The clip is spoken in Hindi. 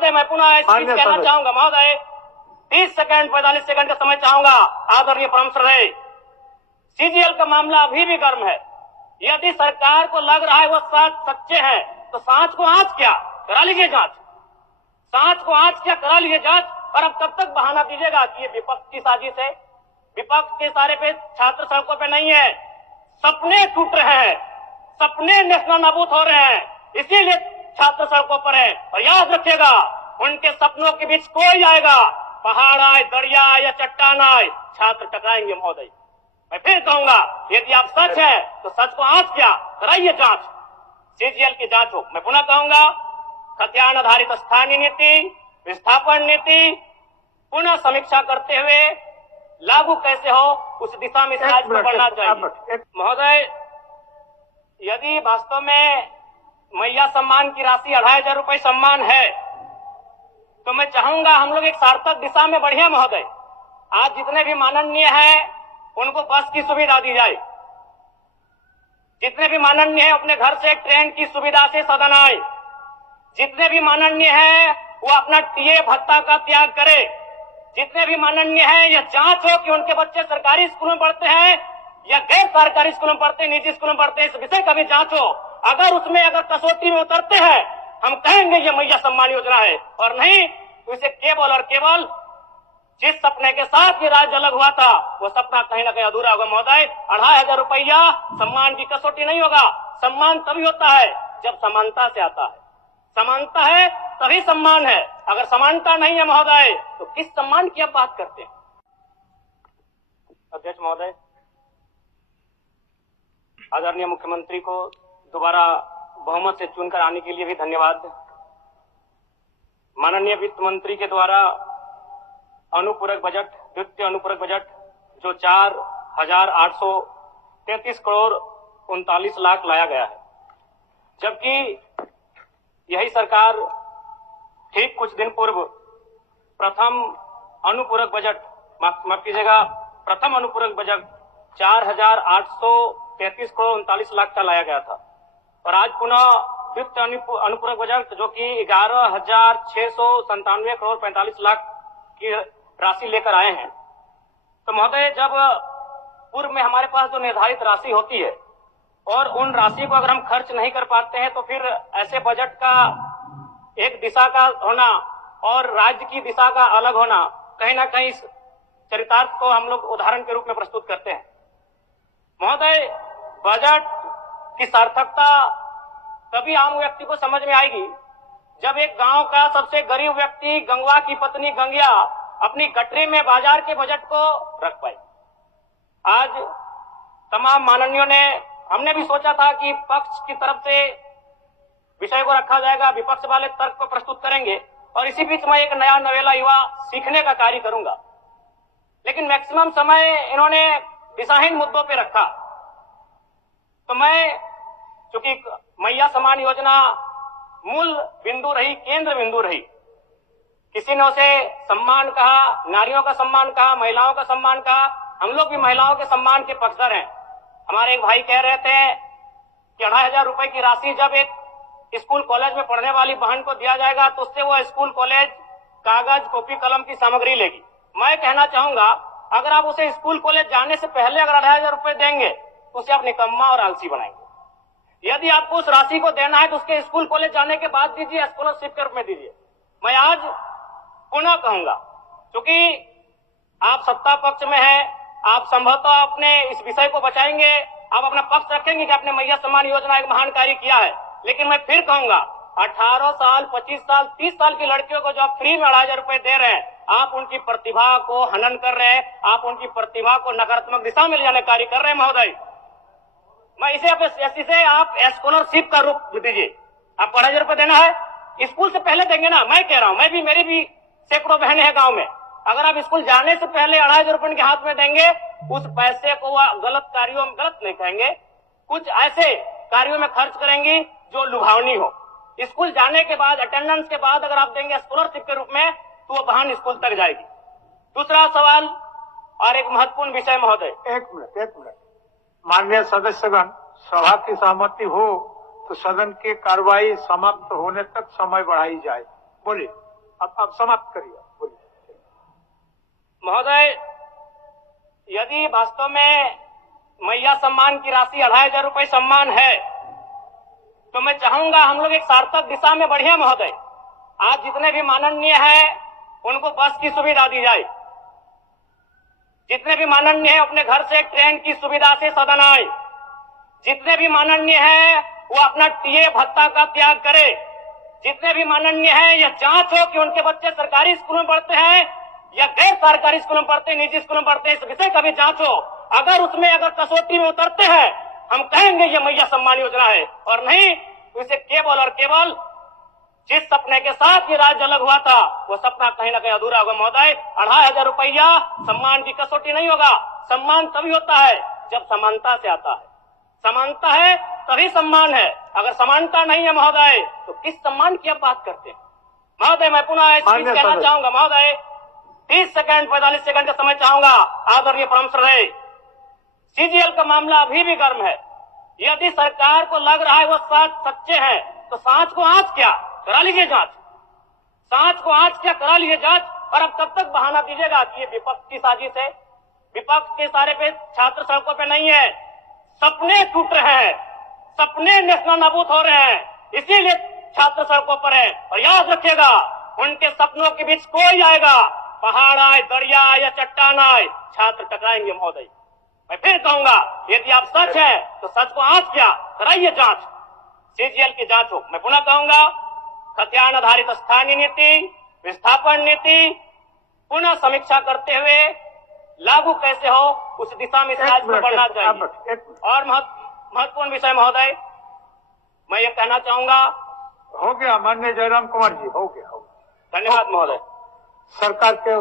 महोदय मैं पुनः इस चीज कहना चाहूंगा महोदय, 30 सेकंड 45 सेकंड का समय चाहूंगा। आदरणीय परम श्रद्धेय, सीजीएल का मामला अभी भी गर्म है। यदि सरकार को लग रहा है वो सच्चे हैं तो सांच को आंच क्या करा लीजिए जांच, सांच को आंच क्या करा लीजिए जांच। और अब कब तक बहाना दीजिएगा कि ये विपक्ष की साजिश है? विपक्ष के सारे पे छात्र सड़कों पे नहीं है, सपने टूट रहे हैं, सपने नेशनल नाबूद हो रहे हैं, इसीलिए छात्र सड़कों पर है। और याद रखिएगा, उनके सपनों के बीच कोई आएगा, पहाड़ आए, दरिया आए या चट्टान आए, छात्र टकराएंगे महोदय। मैं फिर कहूंगा, यदि आप सच है तो सच को आंच क्या कराइए जांच, सीजीएल की जांच हो। मैं पुनः कहूंगा, खतियान आधारित स्थानीय नीति, विस्थापन नीति पुनः समीक्षा करते हुए लागू कैसे हो, उस दिशा में राज्य को बढ़ना चाहिए। महोदय, यदि वास्तव में मैया सम्मान की राशि 2500 रुपए सम्मान है तो मैं चाहूंगा हम लोग एक सार्थक दिशा में बढ़िया महोदय। आज जितने भी माननीय हैं उनको बस की सुविधा दी जाए, जितने भी माननीय हैं अपने घर से ट्रेन की सुविधा से सदन आए, जितने भी माननीय हैं वो अपना टीए भत्ता का त्याग करे, जितने भी माननीय हैं यह जांच हो कि उनके बच्चे सरकारी स्कूलों में पढ़ते हैं या गैर सरकारी स्कूलों में पढ़ते हैं, निजी स्कूलों में पढ़ते हैं, इस विषय का भी जांच हो। अगर उसमें अगर कसौटी में उतरते हैं हम कहेंगे ये मैया सम्मान योजना है, और नहीं तो इसे केवल और केवल जिस सपने के साथ ये राज्य अलग हुआ था वो सपना कहीं ना कहीं अधूरा होगा महोदय। 2500 रुपया सम्मान की कसौटी नहीं होगा। सम्मान तभी होता है जब समानता से आता है, समानता है तभी सम्मान है। अगर समानता नहीं है महोदय तो किस सम्मान की आप बात करते हैं? अध्यक्ष महोदय, आदरणीय मुख्यमंत्री को दोबारा बहुमत से चुनकर आने के लिए भी धन्यवाद। माननीय वित्त मंत्री के द्वारा अनुपूरक बजट, द्वितीय अनुपूरक बजट जो 4,833 करोड़ 39 लाख लाया गया है, जबकि यही सरकार ठीक कुछ दिन पूर्व प्रथम अनुपूरक बजट, माफ कीजिएगा, प्रथम अनुपूरक बजट 4,833 करोड़ 39 लाख का लाया गया था। और आज पुनः द्वितीय अनुपूरक बजट जो कि 11,697 करोड़ 45 लाख की राशि लेकर आए हैं। तो महोदय, जब पूर्व में हमारे पास जो निर्धारित राशि होती है और उन राशि को अगर हम खर्च नहीं कर पाते हैं तो फिर ऐसे बजट का एक दिशा का होना और राज्य की दिशा का अलग होना, कहीं ना कहीं इस चरितार्थ को हम लोग उदाहरण के रूप में प्रस्तुत करते हैं। महोदय, बजट की सार्थकता तभी आम व्यक्ति को समझ में आएगी जब एक गांव का सबसे गरीब व्यक्ति, गंगवा की पत्नी गंगिया, अपनी गठरी में बाजार के बजट को रख पाए। आज तमाम माननीयों ने, हमने भी सोचा था कि पक्ष की तरफ से विषय को रखा जाएगा, विपक्ष वाले तर्क को प्रस्तुत करेंगे और इसी बीच मैं एक नया नवेला युवा सीखने का कार्य करूंगा। लेकिन मैक्सिमम समय इन्होंने दिशाहीन मुद्दों पे रखा। तो मैं, चूंकि मैया सम्मान योजना मूल बिंदु रही, केंद्र बिंदु रही, किसी ने उसे सम्मान कहा, नारियों का सम्मान कहा, महिलाओं का सम्मान कहा, हम लोग भी महिलाओं के सम्मान के पक्षधर हैं। हमारे एक भाई कह रहे थे कि 2500 रुपए की राशि जब एक स्कूल कॉलेज में पढ़ने वाली बहन को दिया जाएगा तो उससे वो स्कूल कॉलेज कागज कॉपी कलम की सामग्री लेगी। मैं कहना चाहूंगा, अगर आप उसे स्कूल कॉलेज जाने से पहले अगर 2500 रुपए देंगे तो उसे आप निकम्मा और आलसी बनाएंगे। यदि आपको उस राशि को देना है तो उसके स्कूल कॉलेज जाने के बाद दीजिए, स्कॉलरशिप के रूप में दीजिए। मैं आज पुनः कहूंगा, क्योंकि आप सत्ता पक्ष में हैं, आप संभवतः अपने इस विषय को बचाएंगे, आप अपना पक्ष रखेंगे कि आपने मैया सम्मान योजना एक महान कार्य किया है। लेकिन मैं फिर कहूंगा, 18 साल, 25 साल, 30 साल की लड़कियों को जो आप फ्री में 2500 रुपए दे रहे हैं, आप उनकी प्रतिभा को हनन कर रहे हैं, आप उनकी प्रतिभा को नकारात्मक दिशा में ले जाने कार्य कर रहे हैं महोदय। मैं इसे आप स्कॉलरशिप का रूप दीजिए। आपको 2500 रुपए देना है, स्कूल से पहले देंगे ना। मैं कह रहा हूं, मैं भी, मेरी भी सैकड़ों बहनें हैं गांव में, अगर आप स्कूल जाने से पहले 2500 रुपए उनके हाथ में देंगे, उस पैसे को वह गलत कार्यों में, गलत नहीं कहेंगे, कुछ ऐसे कार्यों में खर्च करेंगी जो लुभावनी हो। स्कूल जाने के बाद, अटेंडेंस के बाद अगर आप देंगे स्कॉलरशिप के रूप में तो वो बहन स्कूल तक जाएगी। दूसरा सवाल और एक महत्वपूर्ण विषय महोदय। एक मिनट माननीय सदस्यगण, सभा की सहमति हो तो सदन की कार्रवाई समाप्त होने तक समय बढ़ाई जाए। बोलिए। अब समाप्त करिए, बोलिए। महोदय, यदि वास्तव में मैया सम्मान की राशि 2,500 रुपए सम्मान है, तो मैं चाहूंगा हम लोग एक सार्थक दिशा में बढ़िया महोदय। आज जितने भी माननीय हैं उनको बस की सुविधा दी जाए, जितने भी माननीय हैं अपने घर से एक ट्रेन की सुविधा से सदन आए, जितने भी माननीय हैं वो अपना टीए भत्ता का त्याग करे, जितने भी माननीय हैं यह जांच हो कि उनके बच्चे सरकारी स्कूलों में पढ़ते हैं या गैर सरकारी स्कूलों में पढ़ते हैं, निजी स्कूलों में पढ़ते हैं, इस विषय का भी जांच हो। अगर उसमें अगर कसौटी में उतरते हैं, हम कहेंगे ये मैया सम्मान योजना है, और नहीं तो इसे केवल और केवल जिस सपने के साथ ये राज्य अलग हुआ था वो सपना कहीं ना कहीं अधूरा होगा महोदय। 2,500 रुपया सम्मान की कसौटी नहीं होगा। सम्मान तभी होता है जब समानता से आता है, समानता है तभी सम्मान है। अगर समानता नहीं है महोदय तो किस सम्मान की आप बात करते हैं महोदय? मैं पुनः इस चीज कहना चाहूंगा महोदय, 30 सेकंड 45 सेकंड का समय चाहूंगा। आदरणीय परम श्रद्धेय, सीजीएल का मामला अभी भी गर्म है। यदि सरकार को लग रहा है वो सच्चे हैं तो सांच को आंच क्या करा लीजिए जांच, सांच को आंच क्या करा लीजिए जांच। और अब कब तक बहाना दीजिएगा कि ये विपक्ष की साजिश है? विपक्ष के सारे पे छात्र सड़कों पे नहीं है, सपने टूट रहे हैं, सपने नेशनल नाबूद हो रहे हैं, इसीलिए छात्र सड़कों पर है। और याद रखिएगा, उनके सपनों के बीच कोई आएगा, पहाड़ आए, दरिया आए या चट्टान आए, छात्र टकराएंगे महोदय। मैं फिर कहूंगा, यदि आप सच है तो सच को आंच क्या कराइए जांच, सीजीएल की जांच हो। मैं पुनः कहूंगा, खतियान आधारित स्थानीय नीति, विस्थापन नीति पुनः समीक्षा करते हुए लागू कैसे हो उस दिशा में राज्य को बढ़ना चाहिए। और महत्वपूर्ण विषय महोदय, मैं ये कहना चाहूंगा, हो गया माननीय जयराम कुमार जी, हो गया। धन्यवाद महोदय। सरकार के